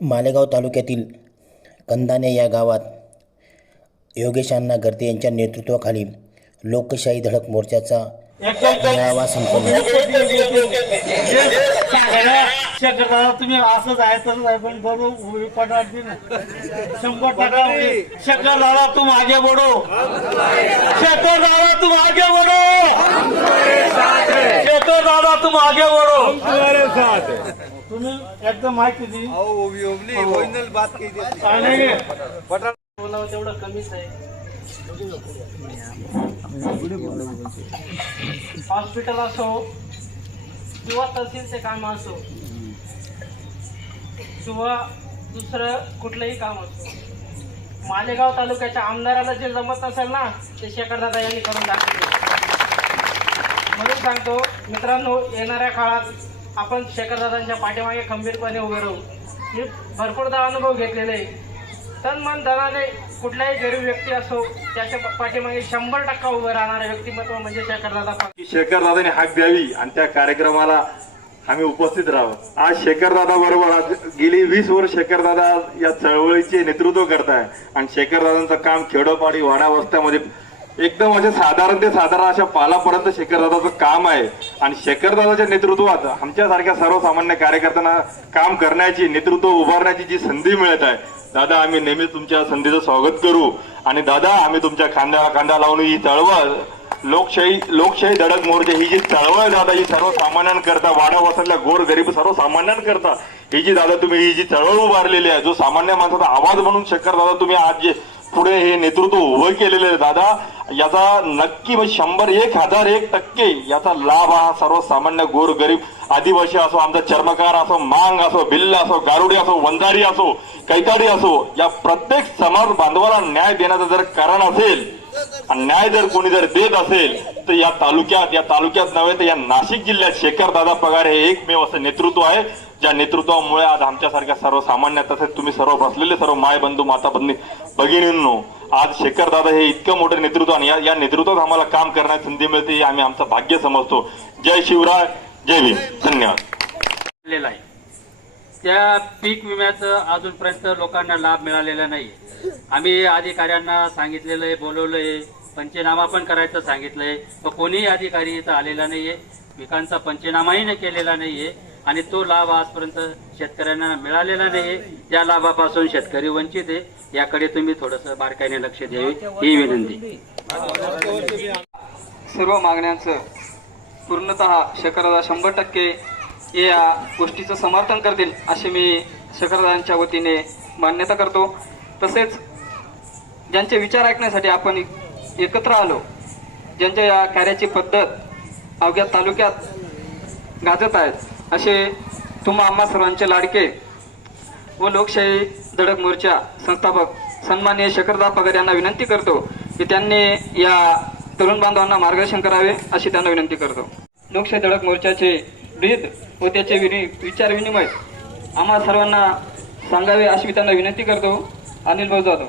मालेगाव तालुक्यातील कंदाने या गावात योगेश अण्णा गर्दे यांच्या नेतृत्वाखाली लोकशाही धडक मोर्चाचा मेळावा संपन्न शेखर तुम्ही असंच आहे तसंच आहे पण बरोबर पटाडते ना. शंभर टक्का होईल. शेखर दादा तुम आगे बडो शेखर दादा तुम आगे बडो शेखर दादा तुम आगे बढो तुम्ही एकदम माहिती दिली ओरिजिनल बात? बोलावं तेवढं कमीच आहे हॉस्पिटल असो किंवा तहसीलचे काम असो किंवा दुसरं कुठलंही काम असो मालेगाव तालुक्याच्या आमदाराला जे जमत असेल ना ते शेखरदादा यांनी करून दाखवले. म्हणून सांगतो मित्रांनो येणाऱ्या काळात आपण शेखरदादांच्या पाठीमागे खंबीरपणे उभे राहू. मी भरपूरदा अनुभव घेतलेले आहे. तन मन धनाने कुठलाही गरीब व्यक्ती असो त्याच्या पाठीमागे शंभर टक्का उभं राहणारे व्यक्तिमत्व म्हणजे शेखरदादा पाटील. की शेखरदादाने हाक द्यावी आणि त्या कार्यक्रमाला आम्ही उपस्थित राहू आज शेखरदादा बरोबर आज गेली वीस वर्ष शेखरदादा या चळवळीचे नेतृत्व करताय. आणि शेखरदादांचं काम खेडोपाडी वाडा वस्त्यामध्ये एकदम असे साधारण ते साधारण अशा पालापर्यंत शेखरदादाचं काम आहे. आणि शेखरदादाच्या नेतृत्वात आमच्यासारख्या सर्वसामान्य कार्यकर्त्यांना काम करण्याची नेतृत्व उभारण्याची जी संधी मिळत आहे. दादा आम्ही नेहमी तुमच्या संधीचं स्वागत करू. आणि दादा आम्ही तुमच्या खांद्याला खांदा लावून ही चळवळ लोकशाही लोकशाही धडक मोर्चा ही जी चळवळ आहे दादा ही सर्वसामान्यांकरता वाड्यावासातल्या गोर गरीब सर्वसामान्यांकरता ही जी दादा तुम्ही ही जी चळवळ उभारलेली आहे जो सामान्य माणसाचा आवाज म्हणून शेखर दादा तुम्ही आज जे पुढे हे नेतृत्व उभं केलेलं आहे दादा याचा नक्की म्हणजे शंभर एक हजार एक टक्के याचा लाभ हा सर्वसामान्य गोर गरीब आदिवासी असो आमचा चर्मकार असो मांग असो भिल्ल असो गारुडी असो वंजारी असो कैताडी असो या प्रत्येक समाज बांधवाला न्याय देण्याचं जर कारण असेल आणि न्याय जर कोणी जर देत असेल तर या तालुक्यात या तालुक्यात नव्हे तर या नाशिक जिल्ह्यात शेखर दादा पगार हे एकमेव असं नेतृत्व आहे ज्या नेतृत्वामुळे आज आमच्यासारख्या सर्वसामान्य तसेच तुम्ही सर्व बसलेले सर्व माय बंधू माता बंधू भगिनींनो आज शेखर दादा हे इतकं मोठं नेतृत्व आणि या- या नेतृत्वात आम्हाला काम करण्याची संधी मिळते हे आम्ही आमचं भाग्य समजतो. जय शिवराय जय भीम. धन्यवाद. आहे. त्या पीक विम्याचं अजूनपर्यंत लोकांना लाभ मिळालेला नाही आम्ही अधिकाऱ्यांना सांगितलेलं आहे बोलवलं आहे. पंचनामा पण करायचं सांगितलंय. पण कोणीही अधिकारी इथं आलेला नाहीये. पिकांचा पंचनामाही नाही केलेला नाहीये. आणि तो लाभ आजपर्यंत शेतकऱ्यांना मिळालेला नाहीये त्या लाभापासून शेतकरी वंचित आहे. याकडे तुम्ही थोडंसं बारकाईने लक्ष द्यावे ही विनंती. सर्व मागण्यांचं पूर्णतः शकरदा शंभर टक्के या गोष्टीचं समर्थन करतील असे मी शकरदांच्या वतीने मान्यता करतो. तसेच ज्यांचे विचार ऐकण्यासाठी आपण एकत्र आलो ज्यांच्या या कार्याची पद्धत अवघ्या तालुक्यात गाजत आहेत असे तुम्हा आम्हा सर्वांचे लाडके व लोकशाही धडक मोर्चा संस्थापक सन्माननीय शकरदा पगार यांना विनंती करतो की त्यांनी या तरुण बांधवांना मार्गदर्शन करावे अशी त्यांना विनंती करतो. लोकशाही धडक मोर्चाचे ब्रीद व त्याचे विनि विचार विनिमय आम्हा सर्वांना सांगावे अशी मी त्यांना विनंती करतो. अनिल भाऊ जाधव.